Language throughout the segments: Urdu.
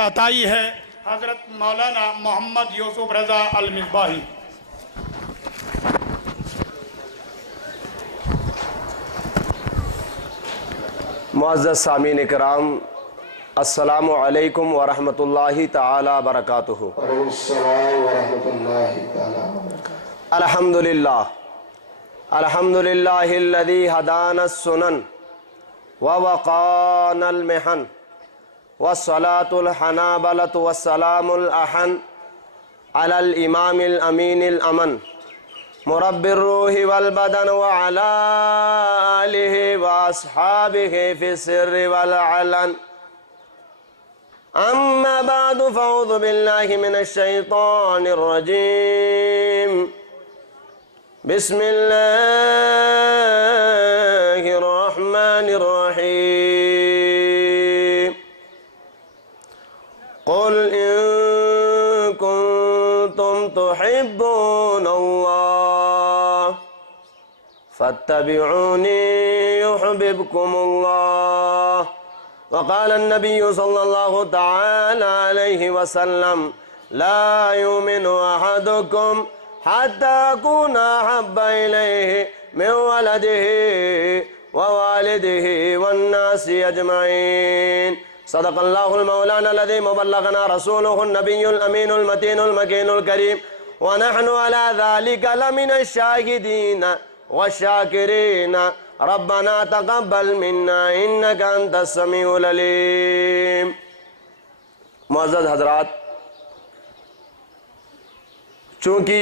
عطائی ہے حضرت مولانا محمد یوسف رضا المصباحی۔ معزز سامعین اکرام، السلام علیکم ورحمۃ اللہ تعالی وبرکاتہ۔ الحمدللہ الذی ہدانا السنن ووقانا المحن والصلاة الحنابلة والسلام الأحن على الإمام الأمين الأمن مرب الروح والبدن وعلى آله وأصحابه في السر والعلن. أما بعد فأعوذ بالله من الشيطان الرجيم. بسم الله الرحمن الرحيم. قل إن كنتم تحبون الله فاتبعوني يحببكم الله. وقال النبي صلى الله تعالى عليه وسلم لا يؤمن أحدكم حتى أكون أحب إليه من ولده ووالده والناس أجمعين. صدق الله المولانا الذي مبلغنا رسوله النبي الأمين المتين المكين الكريم، ونحن على ذلك لمن الشاهدين والشاكرين. ربنا تقبل منا إنك أنت السميع العليم. معزز حضرات، چونکہ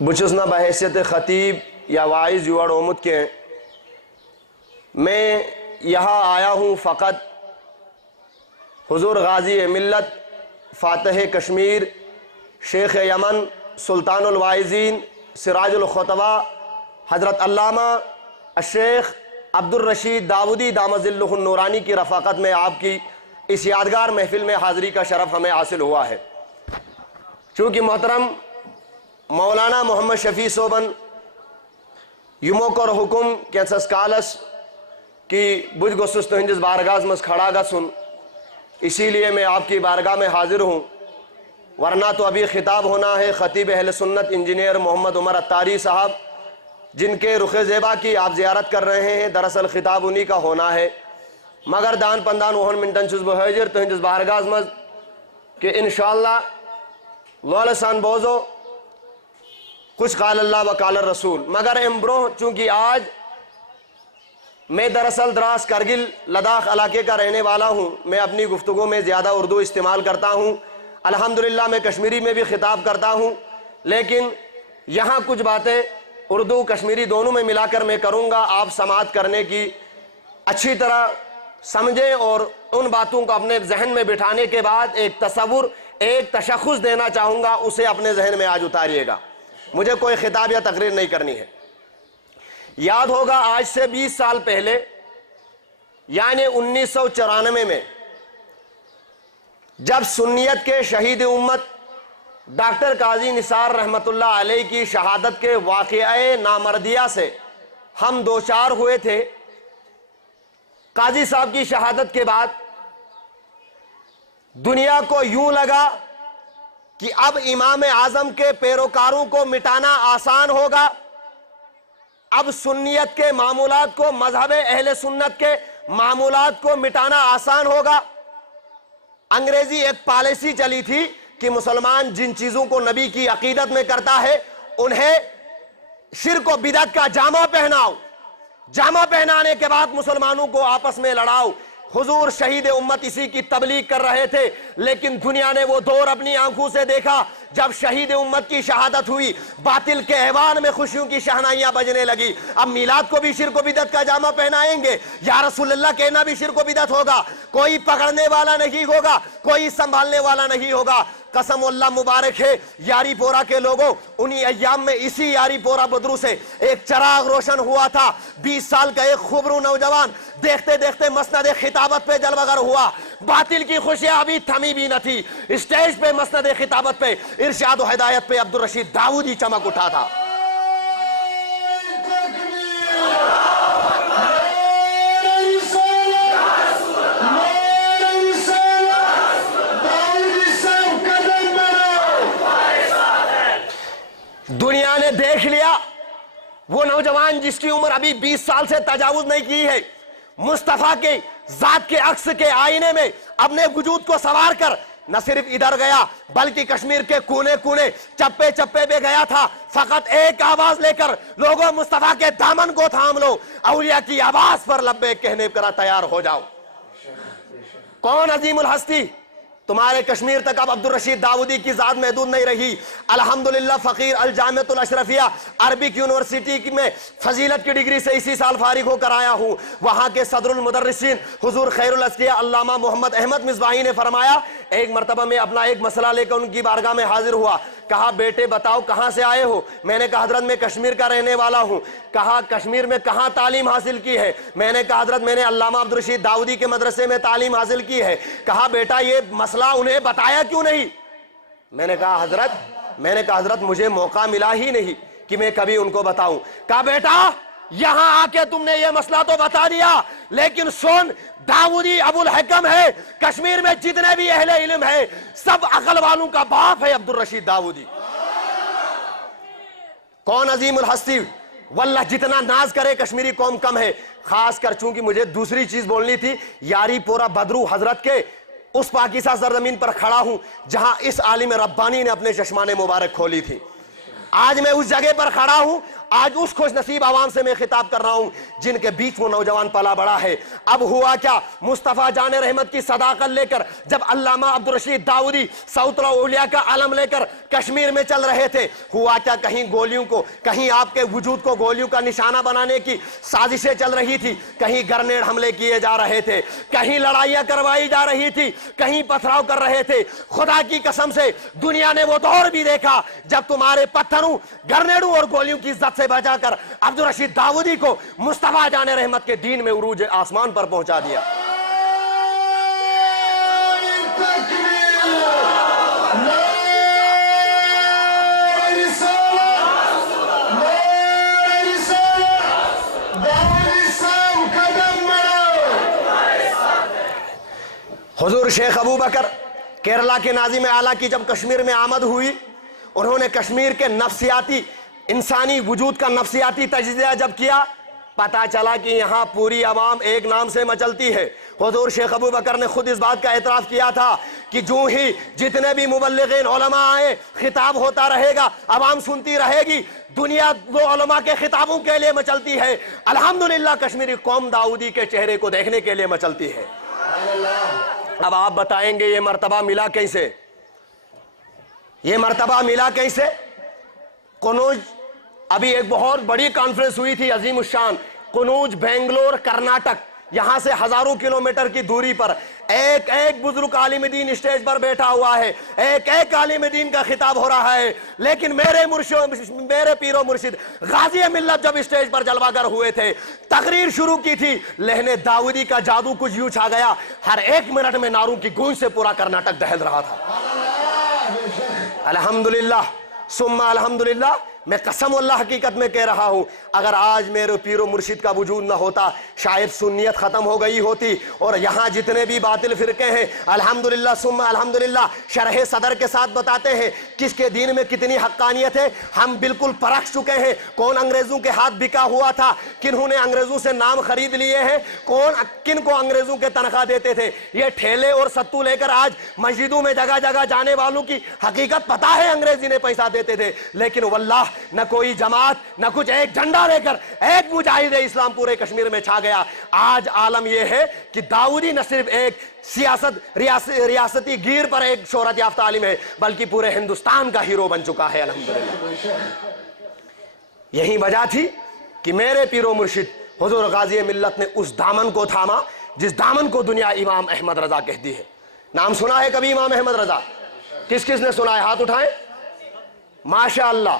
بچسنا بحیثیت خطیب یا واعظ یوڑ امت کے میں یہاں آیا ہوں فقط حضور غازی ملت فاتح کشمیر شیخ یمن سلطان الواعظین سراج الخطبہ حضرت علامہ الشیخ عبدالرشید داودی دامت ظلہ النورانی کی رفاقت میں آپ کی اس یادگار محفل میں حاضری کا شرف ہمیں حاصل ہوا ہے. چونکہ محترم مولانا محمد شفیع صوبن یموکر حکم کینسس کالس کی بج گسست ہندس بارگاہ مز کھڑا گسن، اسی لیے میں آپ کی بارگاہ میں حاضر ہوں، ورنہ تو ابھی خطاب ہونا ہے خطیب اہل سنت انجینئر محمد عمر اتاری صاحب، جن کے رخ زیبا کی آپ زیارت کر رہے ہیں. دراصل خطاب انہی کا ہونا ہے، مگر دان پندان وہن منٹن چھس بہ حاضر تو ہندس بارگاہ مز کہ انشاءاللہ لولسان بوزو کچھ قال اللہ و قال الرسول. مگر امبرو چونکہ آج میں دراصل دراز کرگل لداخ علاقے کا رہنے والا ہوں، میں اپنی گفتگو میں زیادہ اردو استعمال کرتا ہوں. الحمدللہ میں کشمیری میں بھی خطاب کرتا ہوں، لیکن یہاں کچھ باتیں اردو کشمیری دونوں میں ملا کر میں کروں گا. آپ سماعت کرنے کی اچھی طرح سمجھیں اور ان باتوں کو اپنے ذہن میں بٹھانے کے بعد ایک تصور ایک تشخص دینا چاہوں گا، اسے اپنے ذہن میں آج اتاریے گا. مجھے کوئی خطاب یا تقریر نہیں کرنی ہے. یاد ہوگا آج سے 20 سال پہلے یعنی 1994 میں جب سنیت کے شہید امت ڈاکٹر قاضی نثار رحمت اللہ علیہ کی شہادت کے واقعہ نامردیہ سے ہم دوچار ہوئے تھے. قاضی صاحب کی شہادت کے بعد دنیا کو یوں لگا کہ اب امام اعظم کے پیروکاروں کو مٹانا آسان ہوگا، اب سنیت کے معمولات کو مذہب اہل سنت کے معمولات کو مٹانا آسان ہوگا. انگریزی ایک پالیسی چلی تھی کہ مسلمان جن چیزوں کو نبی کی عقیدت میں کرتا ہے انہیں شرک و بدعت کا جامہ پہناؤ، جامہ پہنانے کے بعد مسلمانوں کو آپس میں لڑاؤ. حضور شہید امت اسی کی تبلیغ کر رہے تھے، لیکن دنیا نے وہ دور اپنی آنکھوں سے دیکھا جب شہید امت کی شہادت ہوئی، باطل کے ایوان میں خوشیوں کی شہنائیاں بجنے لگی. اب میلاد کو بھی شرک و بدعت کا جامہ پہنائیں گے، یا رسول اللہ کہنا بھی شرک و بدعت ہوگا. کوئی پکڑنے والا نہیں ہوگا، کوئی سنبھالنے والا نہیں ہوگا. قسم اللہ مبارک ہے یاری پورا کے لوگوں، انہی ایام میں اسی یاری پورا بدرو سے ایک چراغ روشن ہوا تھا. 20 سال کا ایک خوبرو نوجوان دیکھتے دیکھتے مسند خطابت پہ جلوگر ہوا. باطل کی خوشیاں ابھی تھمی بھی نہ تھی. اسٹیج پہ مسند خطابت پہ ارشاد و ہدایت پہ عبدالرشید داودی چمک اٹھا تھا. وہ نوجوان جس کی عمر ابھی 20 سال سے تجاوز نہیں کی ہے، مصطفیٰ کے ذات کے عکس کے آئینے میں اپنے وجود کو سوار کر نہ صرف ادھر گیا بلکہ کشمیر کے کونے کونے چپے چپے پہ گیا تھا، فقط ایک آواز لے کر، لوگوں مصطفیٰ کے دامن کو تھام لو، اولیاء کی آواز پر لبیک کہنے پر تیار ہو جاؤ۔ کون عظیم الہستی؟ تمہارے کشمیر تک اب عبدالرشید داؤدی کی ذات محدود نہیں رہی۔ الحمدللہ فقیر الجامعۃ الاشرفیہ عربک یونیورسٹی میں فضیلت کی ڈگری سے اسی سال فارغ ہو کر آیا ہوں۔ وہاں کے صدر المدرسین حضور خیر الاسقیاء علامہ محمد احمد مصباحی نے فرمایا، ایک مرتبہ میں اپنا ایک مسئلہ لے کر ان کی بارگاہ میں حاضر ہوا۔ کہا بیٹے بتاؤ کہاں سے آئے ہو؟ میں نے کہا حضرت میں کشمیر کا رہنے والا ہوں۔ کہا کشمیر میں کہاں تعلیم حاصل کی ہے؟ میں نے کہا حضرت میں نے علامہ عبدالرشید داؤدی کے مدرسے میں تعلیم حاصل کی ہے۔ کہا بیٹا یہ مسئلہ انہیں بتایا کیوں نہیں؟ میں نے کہا حضرت مجھے موقع ملا ہی نہیں کہ میں کبھی ان کو بتاؤں۔ کہا بیٹا یہاں آ کے تم نے یہ مسئلہ تو بتا دیا، لیکن سن داؤدی ابو الحکم ہے، کشمیر میں جتنے بھی اہل علم ہے سب عقل والوں کا باپ ہے عبدالرشید داؤدی۔ کون عظیم الہستی؟ واللہ جتنا ناز کرے کشمیری قوم کم ہے۔ خاص کر چونکہ مجھے دوسری چیز بولنی تھی، یاری پورا بدرو حضرت کے اس پاکیزہ سرزمین پر کھڑا ہوں جہاں اس عالم ربانی نے اپنے چشمان مبارک کھولی تھی۔ آج میں اس جگہ پر کھڑا ہوں، آج اس خوش نصیب عوام سے میں خطاب کر رہا ہوں جن کے بیچ وہ نوجوان پلا بڑا ہے۔ اب ہوا کیا، مصطفیٰ جان رحمت کی صداقت لے کر جب علامہ عبدالرشید داؤدی سوترہ اولیاء کا علم لے کر کشمیر میں چل رہے تھے، ہوا کیا کہیں گولیوں کو، کہیں آپ کے وجود کو گولیوں کا نشانہ بنانے کی سازشیں چل رہی تھی، کہیں گرنیڈ حملے کیے جا رہے تھے، کہیں لڑائیاں کروائی جا رہی تھی، کہیں پتھراؤ کر رہے تھے۔ خدا کی قسم سے دنیا نے وہ دور بھی دیکھا جب تمہارے پتھروں، گرنیڈوں اور گولیوں کی عزت سے بچا کر عبدالرشید داؤدی کو مصطفیٰ جان رحمت کے دین میں عروج آسمان پر پہنچا دیا۔ حضور شیخ ابو بکر کیرلا کے ناظم اعلیٰ کی جب کشمیر میں آمد ہوئی، انہوں نے کشمیر کے نفسیاتی، انسانی وجود کا نفسیاتی تجزیہ جب کیا، پتا چلا کہ یہاں پوری عوام ایک نام سے مچلتی ہے۔ حضور شیخ ابو بکر نے خود اس بات کا اعتراف کیا تھا کہ جو ہی جتنے بھی مبلغین علماء آئے خطاب ہوتا رہے گا، عوام سنتی رہے گی، دنیا وہ علماء کے خطابوں کے لیے مچلتی ہے۔ الحمدللہ کشمیری قوم داؤدی کے چہرے کو دیکھنے کے لیے مچلتی ہے۔ اب آپ بتائیں گے یہ مرتبہ ملا کیسے؟ یہ مرتبہ ملا کیسے؟ قنوج، ابھی ایک بہت بڑی کانفرنس ہوئی تھی عظیم الشان، قنوج بنگلور کرناٹک، یہاں سے ہزاروں کلومیٹر کی دوری پر ایک ایک بزرگ عالم دین اسٹیج پر بیٹھا ہوا ہے، ایک ایک عالم دین کا خطاب ہو رہا ہے، لیکن میرے پیر و مرشد غازی ملت جب اسٹیج پر جلوہ گر ہوئے تھے، تقریر شروع کی تھی، لہن داؤدی کا جادو کچھ یوں چھا گیا، ہر ایک منٹ میں نعروں کی گونج سے پورا کرناٹک دہل رہا تھا۔ الحمدللہ ثم الحمدللہ، میں قسم اللہ حقیقت میں کہہ رہا ہوں، اگر آج میرے پیر و مرشد کا وجود نہ ہوتا شاید سنیت ختم ہو گئی ہوتی، اور یہاں جتنے بھی باطل فرقے ہیں الحمدللہ ثم الحمدللہ شرح صدر کے ساتھ بتاتے ہیں کس کے دین میں کتنی حقانیت ہے۔ ہم بالکل پرکھ چکے ہیں کون انگریزوں کے ہاتھ بکا ہوا تھا، کنہوں نے انگریزوں سے نام خرید لیے ہیں، کن کو انگریزوں کے تنخواہ دیتے تھے۔ یہ ٹھیلے اور ستو لے کر آج مسجدوں میں جگہ جگہ جانے والوں کی حقیقت پتہ ہے انگریز انہیں پیسہ دیتے تھے، لیکن واللہ نہ کوئی جماعت نہ کچھ، ایک جھنڈا لے کر ایک مجاہد اسلام پورے کشمیر میں چھا گیا۔ آج عالم یہ ہے کہ داؤدی نہ صرف ایک ریاستی گیر پر ایک شہرت یافتہ عالم ہے بلکہ پورے ہندوستان کا ہیرو بن چکا ہے الحمدللہ۔ یہی وجہ تھی کہ میرے پیر و مرشد حضور غازی ملت نے اس دامن کو تھاما جس دامن کو دنیا امام احمد رضا کہتی ہے۔ نام سنا ہے کبھی امام احمد رضا؟ کس کس نے سنا ہے؟ ہاتھ اٹھائیں۔ ماشاءاللہ،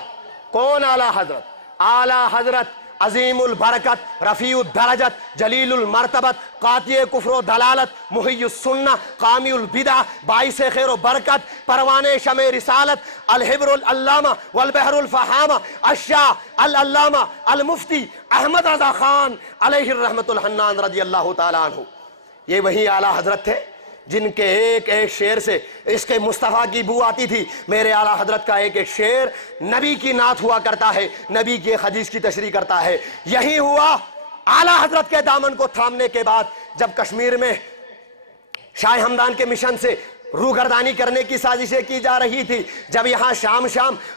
کون؟ اعلیٰ حضرت عظیم البرکت، رفیع الدرجت، جلیل المرتبت، قاطع کفر و دلالت، محی السنہ، قامی البدع، باعث خیر و برکت، پروانے شمع رسالت، الحبر العلامہ والبحر الفہامہ، الشاہ العلامہ المفتی احمد رضا خان علیہ الرحمت الحنان رضی اللہ تعالیٰ عنہ۔ یہ وہی اعلیٰ حضرت تھے جن کے ایک ایک شعر سے عشق مصطفیٰ کی بو آتی تھی. میرے اعلیٰ حضرت کا ایک ایک شعر نبی کی نعت ہوا کرتا ہے, نبی کی ایک حدیث کی تشریح کرتا ہے. یہی ہوا اعلیٰ حضرت کے دامن کو تھامنے کے بعد جب کشمیر میں شاہ ہمدان کے مشن سے روگردانی کرنے کی سازشیں کی جا رہی تھی, جب یہاں شام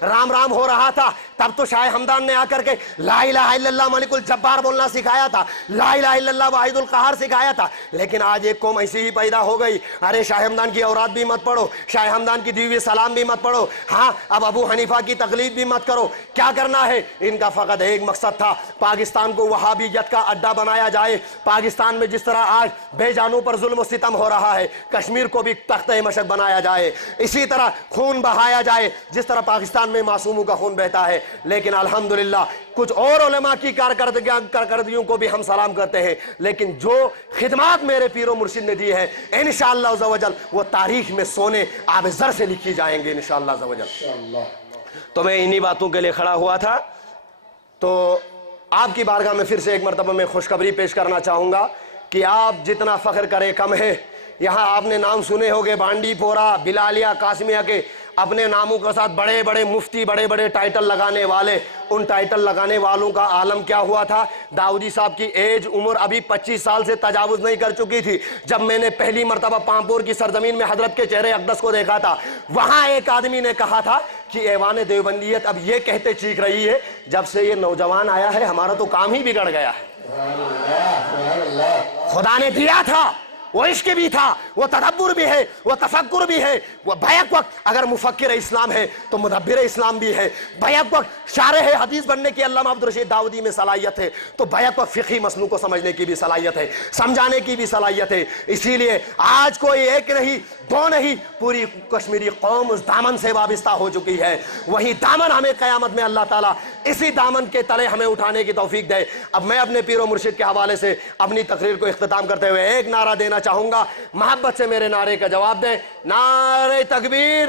رام رام ہو رہا تھا, تب تو شاہ ہمدان نے آ کر کے لا الہ الا اللہ ملک الجبار بولنا سکھایا تھا, لا الہ الا اللہ واحد القہار سکھایا تھا. لیکن آج ایک قوم ایسی ہی پیدا ہو گئی, ارے شاہ ہمدان کی اوراد بھی مت پڑھو, شاہ ہمدان کی دی ہوئی سلام بھی مت پڑھو, ہاں اب ابو حنیفہ کی تقلید بھی مت کرو. کیا کرنا ہے؟ ان کا فقط ایک مقصد تھا, پاکستان کو وہابیت کا اڈا بنایا جائے. پاکستان میں جس طرح آج بے جانوں پر ظلم و ستم ہو رہا ہے, کشمیر کو بھی تختہ مشق بنایا جائے, اسی طرح خون بہایا جائے جس طرح پاکستان میں معصوموں کا خون بہتا ہے. لیکن الحمدللہ کچھ اور علماء کی کارکردگیوں کو بھی ہم سلام کرتے ہیں, لیکن جو خدمات میرے پیر و مرشد نے دی ہے انشاءاللہ عز و جل وہ تاریخ میں سونے آب زر سے لکھی جائیں گے انشاءاللہ عز و جل. تو میں انہی باتوں کے لیے کھڑا ہوا تھا. تو آپ کی بارگاہ میں پھر سے ایک مرتبہ میں خوشخبری پیش کرنا چاہوں گا کہ آپ جتنا فخر کرے کم ہے. یہاں آپ نے نام سنے ہوگے بانڈی پورا, بلالیہ, قاسمیہ کے اپنے ناموں کے ساتھ بڑے بڑے مفتی, بڑے بڑے ٹائٹل لگانے والے. ان ٹائٹل لگانے والوں کا عالم کیا ہوا تھا؟ داؤدی صاحب کی ایج عمر ابھی 25 سال سے تجاوز نہیں کر چکی تھی جب میں نے پہلی مرتبہ پامپور کی سرزمین میں حضرت کے چہرے اقدس کو دیکھا تھا. وہاں ایک آدمی نے کہا تھا کہ ایوان دیوبندیت اب یہ کہتے چیخ رہی ہے جب سے یہ نوجوان آیا ہے ہمارا تو کام ہی بگڑ گیا ہے. خدا نے دیا تھا, وہ عشق بھی تھا, وہ تدبر بھی ہے, وہ تفکر بھی ہے, وہ بیک وقت اگر مفکر اسلام ہے تو مدبر اسلام بھی ہے. بیک وقت شارح حدیث بننے کی علامہ عبدالرشید داؤدی میں صلاحیت ہے تو بیک وقت فقہی مسئلوں کو سمجھنے کی بھی صلاحیت ہے, سمجھانے کی بھی صلاحیت ہے. اسی لیے آج کوئی ایک نہیں دو نہیں, پوری کشمیری قوم اس دامن سے وابستہ ہو چکی ہے. وہی دامن ہمیں قیامت میں اللہ تعالیٰ اسی دامن کے تلے ہمیں اٹھانے کی توفیق دے. اب میں اپنے پیر و مرشد کے حوالے سے اپنی تقریر کو اختتام کرتے ہوئے ایک نعرہ دینا چاہوں گا, محبت سے میرے نعرے کا جواب دیں. نعرہ تکبیر,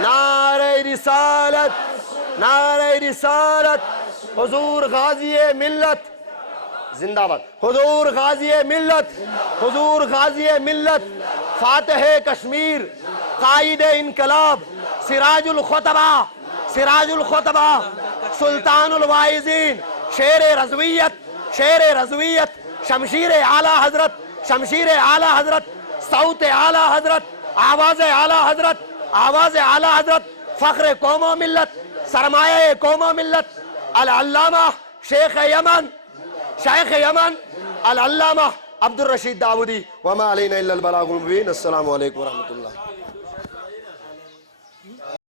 نعرہ رسالت, نعرہ رسالت. حضور غازی ملت زندہ باد, حضور غازی ملت, حضور غازی ملت, فاتح کشمیر, قائد انقلاب, سراج الخطبہ, سراج الخطبہ, سلطان الواعظین, شیر رضویت, شیر رضویت, شمشیر اعلیٰ حضرت, شمشیر اعلیٰ حضرت, صوت اعلیٰ حضرت, آواز اعلیٰ حضرت, آواز اعلیٰ حضرت, فخر قوم و ملت, سرمایہ قوم و ملت, العلامہ شیخ یمن, شیخ یمن العلامہ عبدالرشید داؤدی. وما علینا الا البلاغ المبین. السلام علیکم ورحمۃ اللہ.